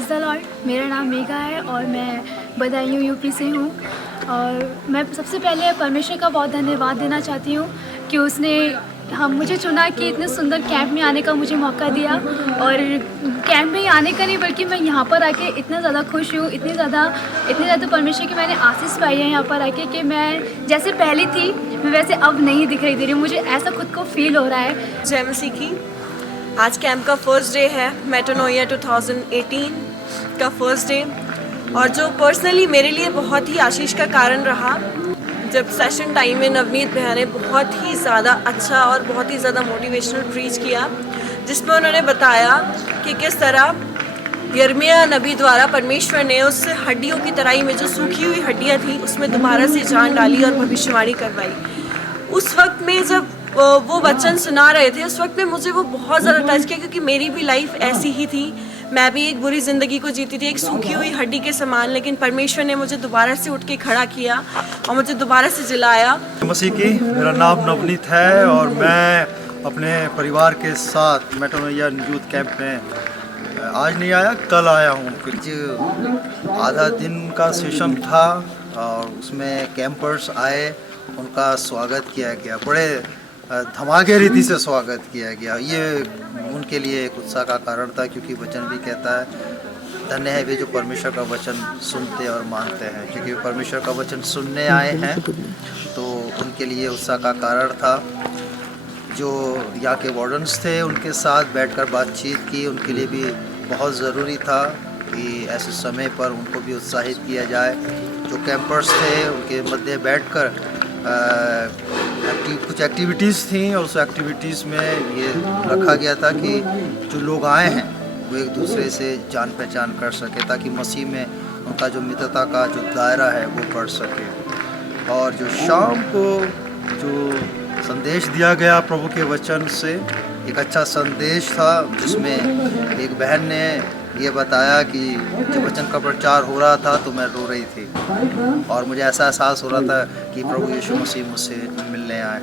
Praise the Lord. मेरा नाम मेघा है और मैं बदायूं यूपी से हूँ। और मैं सबसे पहले परमेश्वर का बहुत धन्यवाद देना चाहती हूँ कि उसने मुझे चुना कि इतने सुंदर कैंप में आने का मुझे मौका दिया। और कैंप में ही आने का नहीं बल्कि मैं यहाँ पर आके इतना ज़्यादा खुश हूँ, इतनी ज़्यादा परमेश्वर की मैंने आशीष पाई है यहाँ पर आके कि मैं जैसे पहली थी मैं वैसे अब नहीं दिखाई दे रही हूँ। मुझे ऐसा खुद को फील हो रहा है। जय मसीह की। आज कैंप का फर्स्ट डे है, मेटानोइया 2018 का फर्स्ट डे, और जो पर्सनली मेरे लिए बहुत ही आशीष का कारण रहा जब सेशन टाइम में नवनीत भैया ने बहुत ही ज़्यादा अच्छा और बहुत ही ज़्यादा मोटिवेशनल प्रीच किया, जिसमें उन्होंने बताया कि किस तरह यिर्मयाह नबी द्वारा परमेश्वर ने उस हड्डियों की तराई में जो सूखी हुई हड्डियाँ थी उसमें दोबारा से जान डाली और भविष्यवाणी करवाई। उस वक्त में जब वो वचन सुना रहे थे उस वक्त में मुझे वो बहुत ज़्यादा टच किया, क्योंकि मेरी भी लाइफ ऐसी ही थी। मैं भी एक बुरी ज़िंदगी को जीती थी, एक सूखी हुई हड्डी के समान, लेकिन परमेश्वर ने मुझे दोबारा से उठ के खड़ा किया और मुझे दोबारा से जिलाया। मसीह की। मेरा नाम नवनीत है और मैं अपने परिवार के साथ मेटानोइया यूथ कैंप में आज नहीं आया, कल आया हूँ। कुछ आधा दिन का सेशन था और उसमें कैंपर्स आए, उनका स्वागत किया गया, बड़े धमाके रीति से स्वागत किया गया। ये उनके लिए एक उत्साह का कारण था, क्योंकि वचन भी कहता है धन्य है वे जो परमेश्वर का वचन सुनते और मानते हैं। क्योंकि परमेश्वर का वचन सुनने आए हैं तो उनके लिए उत्साह का कारण था। जो यहाँ के वार्डन्स थे उनके साथ बैठकर बातचीत की, उनके लिए भी बहुत ज़रूरी था कि ऐसे समय पर उनको भी उत्साहित किया जाए। जो कैंपर्स थे उनके मध्य बैठकर कुछ एक्टिविटीज़ थी और उस एक्टिविटीज़ में ये रखा गया था कि जो लोग आए हैं वो एक दूसरे से जान पहचान कर सके, ताकि मसीह में उनका जो मित्रता का जो दायरा है वो बढ़ सके। और जो शाम को जो संदेश दिया गया प्रभु के वचन से, एक अच्छा संदेश था, जिसमें एक बहन ने ये बताया कि जब वचन का प्रचार हो रहा था तो मैं रो रही थी और मुझे ऐसा एहसास हो रहा था कि प्रभु यीशु मसीह मुझसे मिलने आए।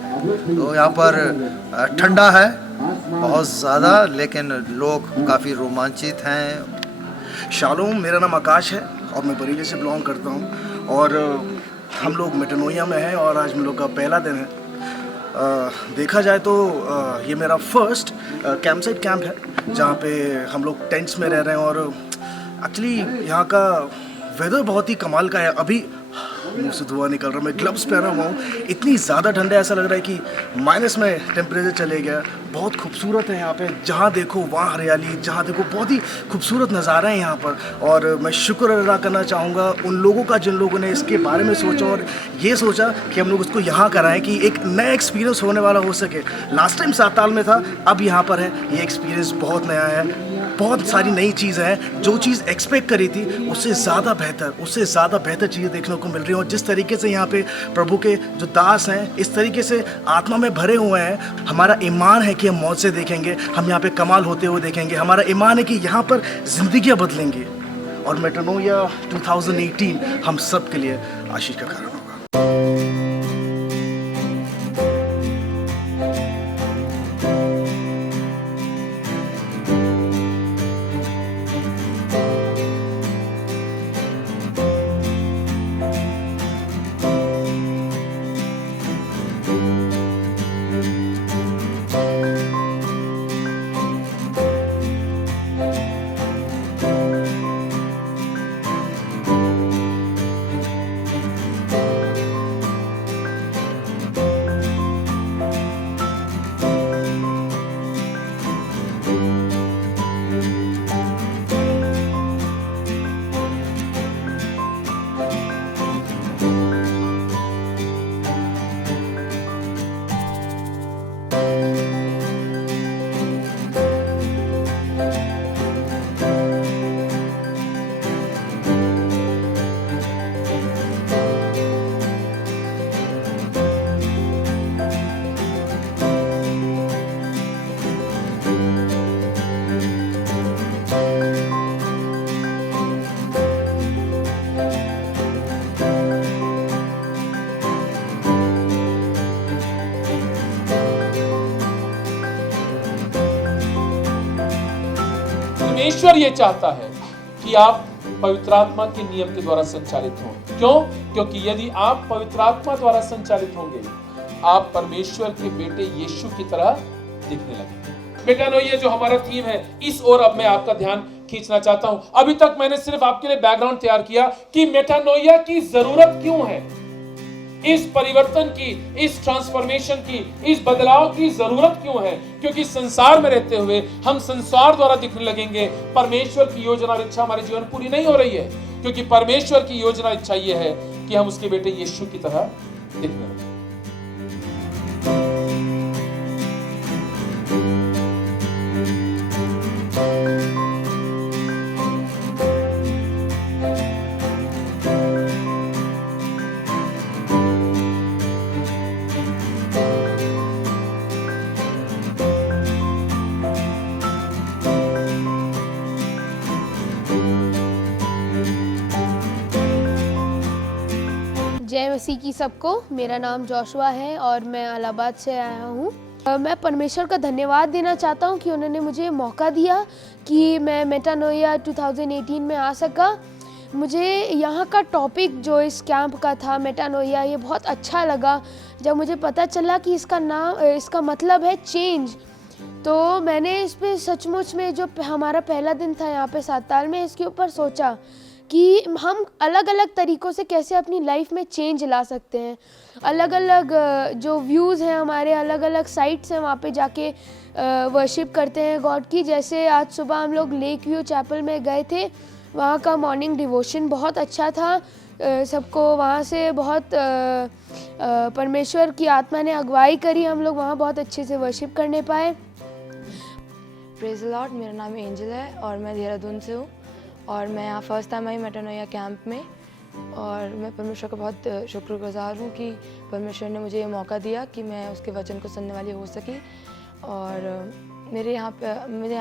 तो यहाँ पर ठंडा है बहुत ज़्यादा, लेकिन लोग काफ़ी रोमांचित हैं। शालोम, मेरा नाम आकाश है और मैं बरेली से बिलोंग करता हूँ और हम लोग मेटानोइया में हैं और आज हम लोग का पहला दिन है। देखा जाए तो ये मेरा फर्स्ट कैंप साइट कैंप है, जहाँ पे हम लोग टेंट्स में रह रहे हैं और एक्चुअली यहाँ का वेदर बहुत ही कमाल का है। अभी मुँह से धुआं निकल रहा है, मैं ग्लव्स पहना हुआ हूँ, इतनी ज़्यादा ठंडा है, ऐसा लग रहा है कि माइनस में टेम्परेचर चले गया। बहुत खूबसूरत है यहाँ पे, जहाँ देखो वहाँ हरियाली, जहाँ देखो बहुत ही खूबसूरत नज़ारा है यहाँ पर। और मैं शुक्र अदा करना चाहूँगा उन लोगों का जिन लोगों ने इसके बारे में सोचा और ये सोचा कि हम लोग उसको यहाँ कराएं कि एक नया एक्सपीरियंस होने वाला हो सके। लास्ट टाइम साताल में था, अब यहाँ पर है, ये एक्सपीरियंस बहुत नया है, बहुत सारी नई चीज़ें हैं। जो चीज़ एक्सपेक्ट करी थी उससे ज़्यादा बेहतर चीज़ें देखने को मिल रही हैं। और जिस तरीके से यहाँ पे प्रभु के जो दास हैं इस तरीके से आत्मा में भरे हुए हैं, हमारा ईमान है कि हम मौत से देखेंगे, हम यहाँ पे कमाल होते हुए देखेंगे। हमारा ईमान है कि यहाँ पर ज़िंदगियाँ बदलेंगी और मेटानोइया 2018 हम सब के लिए आशीष का कारण होगा। परमेश्वर ये चाहता है कि आप पवित्र आत्मा के नियम के द्वारा संचालित हों। क्यों? क्योंकि यदि आप पवित्र आत्मा द्वारा संचालित होंगे, आप परमेश्वर के बेटे यीशु की तरह दिखने लगेंगे। मेटानोइया जो हमारा थीम है, इस ओर अब मैं आपका ध्यान खींचना चाहता हूं। अभी तक मैंने सिर्फ आपके लिए बैकग्राउंड तैयार किया कि मेटानोइया की जरूरत क्यों है, इस परिवर्तन की, इस ट्रांसफॉर्मेशन की, इस बदलाव की जरूरत क्यों है। क्योंकि संसार में रहते हुए हम संसार द्वारा दिखने लगेंगे। परमेश्वर की योजना और इच्छा हमारे जीवन पूरी नहीं हो रही है, क्योंकि परमेश्वर की योजना इच्छा यह है कि हम उसके बेटे यीशु की तरह दिखने लगें। जय मसीह की सबको। मेरा नाम जोशुआ है और मैं इलाहाबाद से आया हूँ। मैं परमेश्वर का धन्यवाद देना चाहता हूँ कि उन्होंने मुझे मौका दिया कि मैं मेटानोइया 2018 में आ सका। मुझे यहाँ का टॉपिक जो इस कैंप का था, मेटानोइया, ये बहुत अच्छा लगा जब मुझे पता चला कि इसका मतलब है चेंज। तो मैंने इस पे सचमुच में, जो हमारा पहला दिन था यहाँ पे साताल में, इसके ऊपर सोचा कि हम अलग अलग तरीक़ों से कैसे अपनी लाइफ में चेंज ला सकते हैं। अलग अलग जो व्यूज़ हैं हमारे, अलग अलग साइट्स हैं, वहाँ पे जाके वर्शिप करते हैं गॉड की। जैसे आज सुबह हम लोग लेक व्यू चैपल में गए थे, वहाँ का मॉर्निंग डिवोशन बहुत अच्छा था। सबको वहाँ से बहुत परमेश्वर की आत्मा ने अगुवाई करी, हम लोग वहाँ बहुत अच्छे से वर्शिप करने पाए। Praise the Lord. मेरा नाम एंजल है और मैं देहरादून से हूँ और मैं यहाँ फर्स्ट टाइम आई मेटानोइया कैंप में। और मैं परमेश्वर का बहुत शुक्रगुजार हूँ कि परमेश्वर ने मुझे ये मौका दिया कि मैं उसके वचन को सुनने वाली हो सकी। और मुझे यहाँ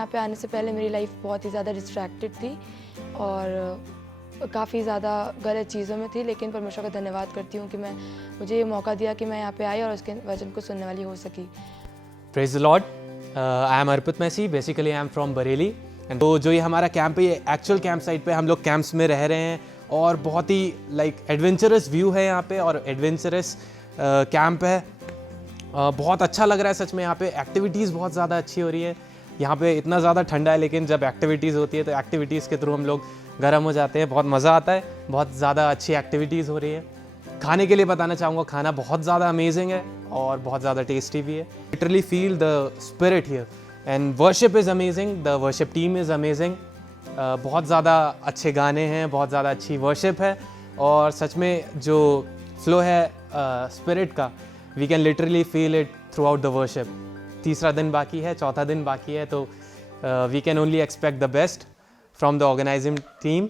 पे आने से पहले मेरी लाइफ बहुत ही ज़्यादा डिस्ट्रैक्टेड थी और काफ़ी ज़्यादा गलत चीज़ों में थी, लेकिन परमेश्वर का धन्यवाद करती हूँ कि मुझे ये मौका दिया कि मैं यहाँ पे आई और उसके वचन को सुनने वाली हो सकी। Praise the Lord. I am Arpit Massey, basically I am from Bareilly. तो जो ये हमारा कैंप है, ये एक्चुअल कैंप साइट पे हम लोग कैंप्स में रह रहे हैं और बहुत ही एडवेंचरस व्यू है यहाँ पे और एडवेंचरस कैंप है। बहुत अच्छा लग रहा है सच में। यहाँ पे एक्टिविटीज़ बहुत ज़्यादा अच्छी हो रही है। यहाँ पे इतना ज़्यादा ठंडा है, लेकिन जब एक्टिविटीज़ होती है तो एक्टिविटीज़ के थ्रू हम लोग गर्म हो जाते हैं। बहुत मज़ा आता है, बहुत ज़्यादा अच्छी एक्टिविटीज़ हो रही है। खाने के लिए बताना चाहूँगा, खाना बहुत ज़्यादा अमेजिंग है और बहुत ज़्यादा टेस्टी भी है। Literally feel the spirit here and worship is amazing, the worship team is amazing. बहुत ज़्यादा अच्छे गाने हैं, बहुत ज़्यादा अच्छी वर्शिप है और सच में जो फ्लो है स्पिरिट का, we can literally feel it throughout the worship. तीसरा दिन बाकी है, चौथा दिन बाकी है, तो we can only expect the best from the organising team.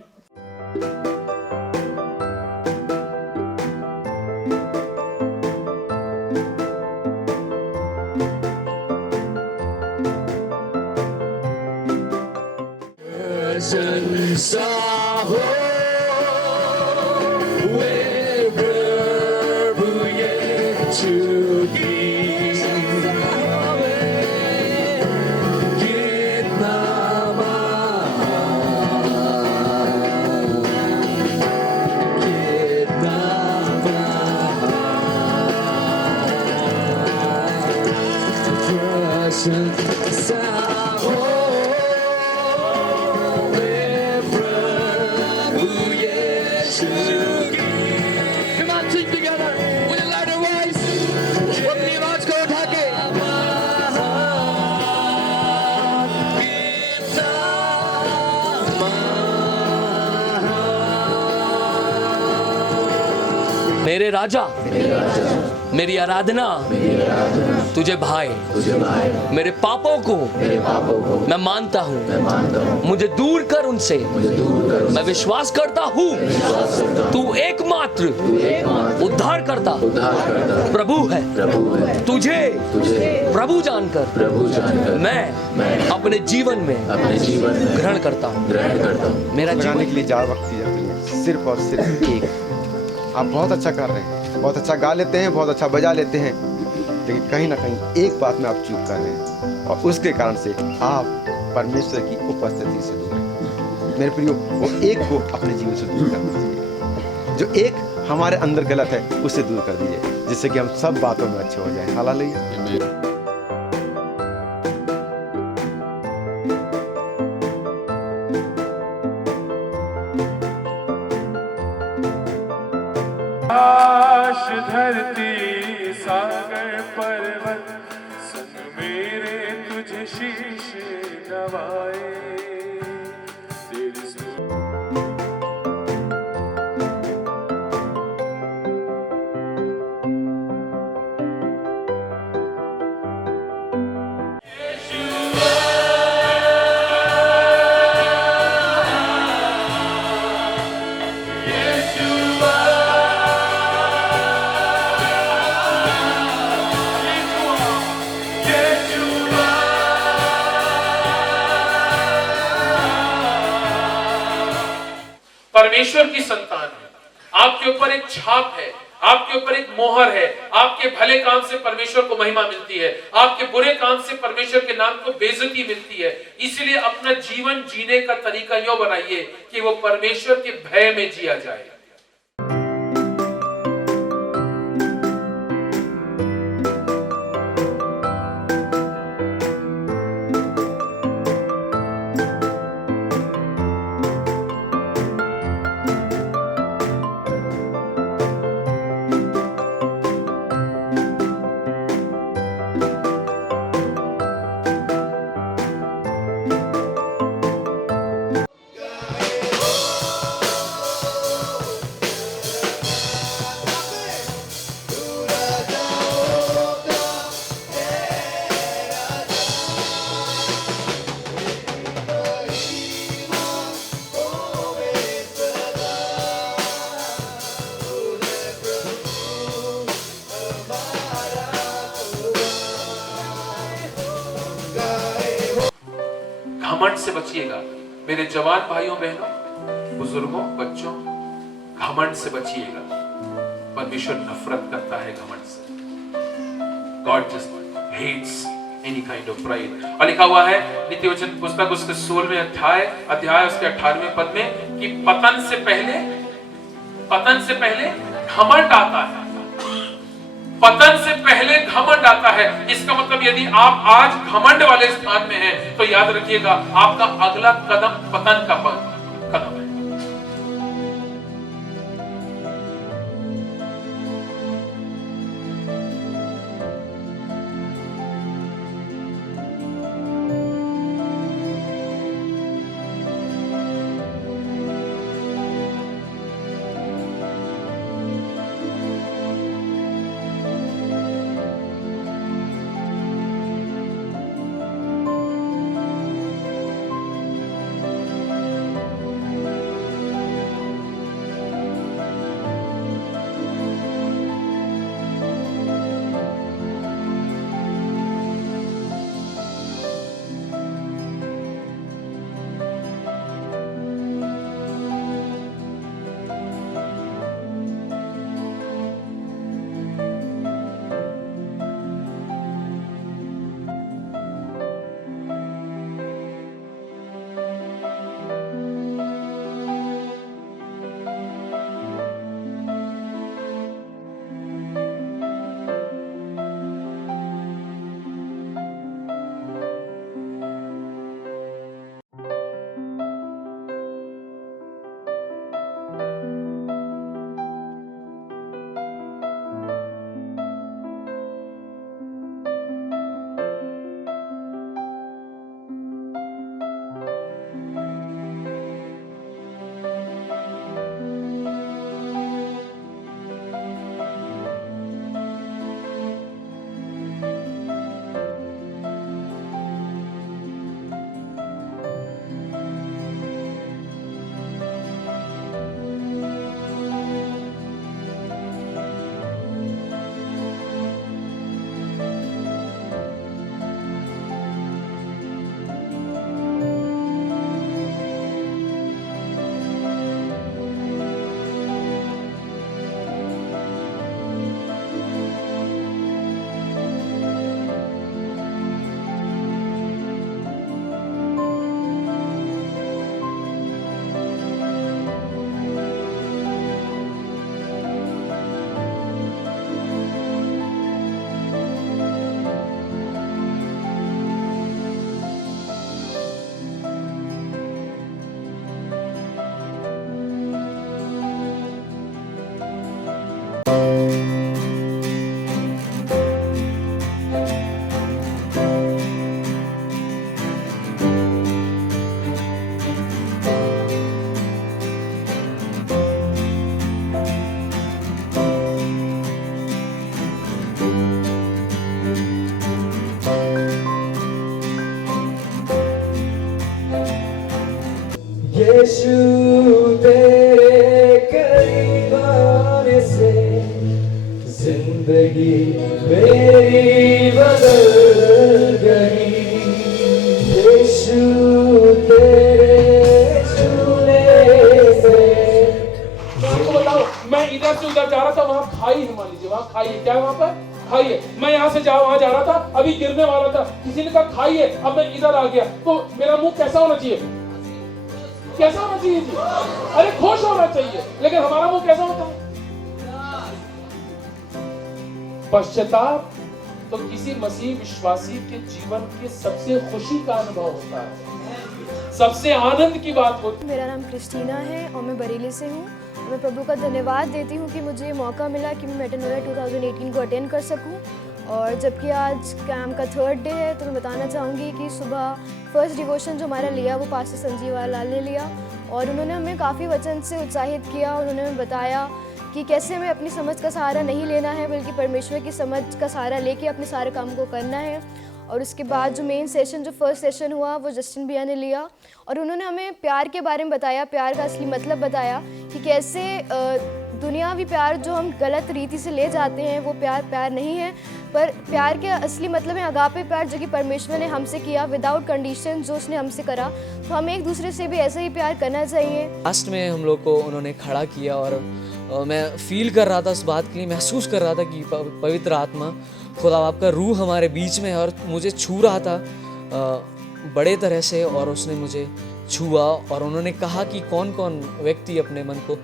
मेरे राजा, मेरी आराधना तुझे भाई, मेरे पापों को मैं मानता हूँ, मुझे दूर कर उनसे, मैं विश्वास करता हूँ तू एकमात्र उद्धार करता प्रभु है। तुझे प्रभु जानकर मैं अपने जीवन में ग्रहण करता हूँ। मेरा जीवन के लिए जा वक्त दिया, सिर्फ और सिर्फ एक। आप बहुत अच्छा कर रहे हैं, बहुत अच्छा गा लेते हैं, बहुत अच्छा बजा लेते हैं, लेकिन कहीं ना कहीं एक बात में आप चूक कर रहे हैं और उसके कारण से आप परमेश्वर की उपस्थिति से दूर हैं। मेरे प्रियो वो एक को अपने जीवन से दूर करना चाहिए। जो एक हमारे अंदर गलत है उसे दूर कर दीजिए, जिससे कि हम सब बातों में अच्छे हो जाएं। हालेलुया। आकाश धरती सागर पर्वत संग मेरे तुझे शीश नवाए। तेरी परमेश्वर की संतान है, आपके ऊपर एक छाप है, आपके ऊपर एक मोहर है। आपके भले काम से परमेश्वर को महिमा मिलती है, आपके बुरे काम से परमेश्वर के नाम को बेइज्जती मिलती है। इसलिए अपना जीवन जीने का तरीका यूं बनाइए कि वो परमेश्वर के भय में जिया जाए। घमंड से बचिएगा मेरे जवान भाइयों बहनों, बुजुर्गों, बच्चों, घमंड से बचिएगा। परमेश्वर नफरत करता है घमंड से। God just hates any kind of pride। और लिखा हुआ है नीति वचन पुस्तक उसके 16वें अध्याय उसके 18वें पद में कि पतन से पहले घमंड आता है। पतन से पहले घमंड आता है। इसका मतलब यदि आप आज घमंड वाले स्थान में हैं तो याद रखिएगा आपका अगला कदम पतन का कदम है। यीशु तेरे करीब आने से जिंदगी मेरी बदल गई। यीशु तेरे छूने से। आपको बताओ, मैं इधर से उधर जा रहा था, वहाँ खाई है, मान लीजिए वहाँ खाई है, क्या है वहाँ पर खाई है। मैं यहाँ से वहाँ जा रहा था, अभी गिरने वाला था, किसी ने कहा खाई है, अब मैं इधर आ गया, तो मेरा मुंह कैसा होना चाहिए? कैसा होना चाहिए जी? अरे खुश होना चाहिए, लेकिन हमारा मुंह कैसा होता है? पश्चाताप तो किसी मसीह विश्वासी के जीवन के सबसे खुशी का अनुभव होता है, सबसे आनंद की बात होती है। मेरा नाम क्रिस्टीना है और मैं बरेली से हूँ। मैं प्रभु का धन्यवाद देती हूँ कि मुझे मौका मिला कि मैं मेटानोया 2018 को अटेंड कर सकूँ। और जबकि आज कैंप का 3rd डे है, तो मैं बताना चाहूँगी कि सुबह फर्स्ट डिवोशन जो हमारा लिया वो पास्टर संजीव लाल ने लिया, और उन्होंने हमें काफ़ी वचन से उत्साहित किया। उन्होंने हमें बताया कि कैसे हमें अपनी समझ का सहारा नहीं लेना है, बल्कि परमेश्वर की समझ का सहारा लेके अपने सारे काम को करना है। और उसके बाद जो मेन सेशन, जो फर्स्ट सेशन हुआ, वो जस्टिन भैया ने लिया, और उन्होंने हमें प्यार के बारे में बताया, प्यार का असली मतलब बताया कि कैसे दुनियावी प्यार जो हम गलत रीति से ले जाते हैं वो प्यार नहीं है, पर प्यार के असली मतलब है अगापे प्यार, जो कि परमेश्वर ने हमसे किया विदाउट कंडीशन, जो उसने हमसे करा। तो हमें एक दूसरे से भी ऐसे ही प्यार करना चाहिए। लास्ट में हम लोग को उन्होंने खड़ा किया, और मैं फील कर रहा था उस बात के लिए, महसूस कर रहा था कि पवित्र आत्मा, खुदा आपका रूह हमारे बीच में है, और मुझे छू रहा था बड़े तरह से, और उसने मुझे छुआ। और उन्होंने कहा कि कौन कौन व्यक्ति अपने मन को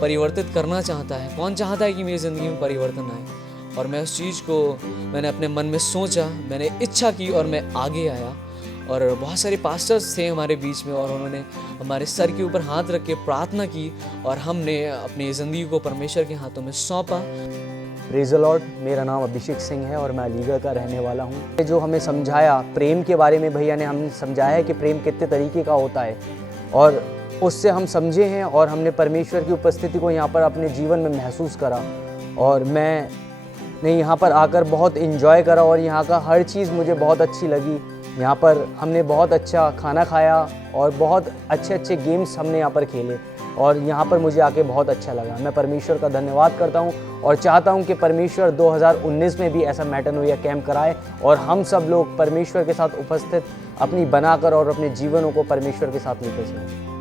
परिवर्तित करना चाहता है, कौन चाहता है कि मेरी ज़िंदगी में परिवर्तन आए। और मैं उस चीज़ को मैंने अपने मन में सोचा, मैंने इच्छा की, और मैं आगे आया। और बहुत सारे पास्टर्स थे हमारे बीच में, और उन्होंने हमारे सर के ऊपर हाथ रख के प्रार्थना की, और हमने अपनी ज़िंदगी को परमेश्वर के हाथों में सौंपा। Praise the Lord. मेरा नाम अभिषेक सिंह है और मैं अलीगढ़ का रहने वाला हूँ। जो हमें समझाया प्रेम के बारे में, भैया ने हमें समझाया है कि प्रेम कितने तरीके का होता है, और उससे हम समझे हैं, और हमने परमेश्वर की उपस्थिति को यहाँ पर अपने जीवन में महसूस करा। और मैंने यहाँ पर आकर बहुत इन्जॉय करा, और यहाँ का हर चीज़ मुझे बहुत अच्छी लगी। यहाँ पर हमने बहुत अच्छा खाना खाया, और बहुत अच्छे अच्छे गेम्स हमने यहाँ पर खेले, और यहाँ पर मुझे आके बहुत अच्छा लगा। मैं परमेश्वर का धन्यवाद करता हूँ, और चाहता हूँ कि परमेश्वर 2019 में भी ऐसा मेटानोया कैंप कराए, और हम सब लोग परमेश्वर के साथ उपस्थित अपनी बनाकर और अपने जीवनों को परमेश्वर के साथ लेकर चलें।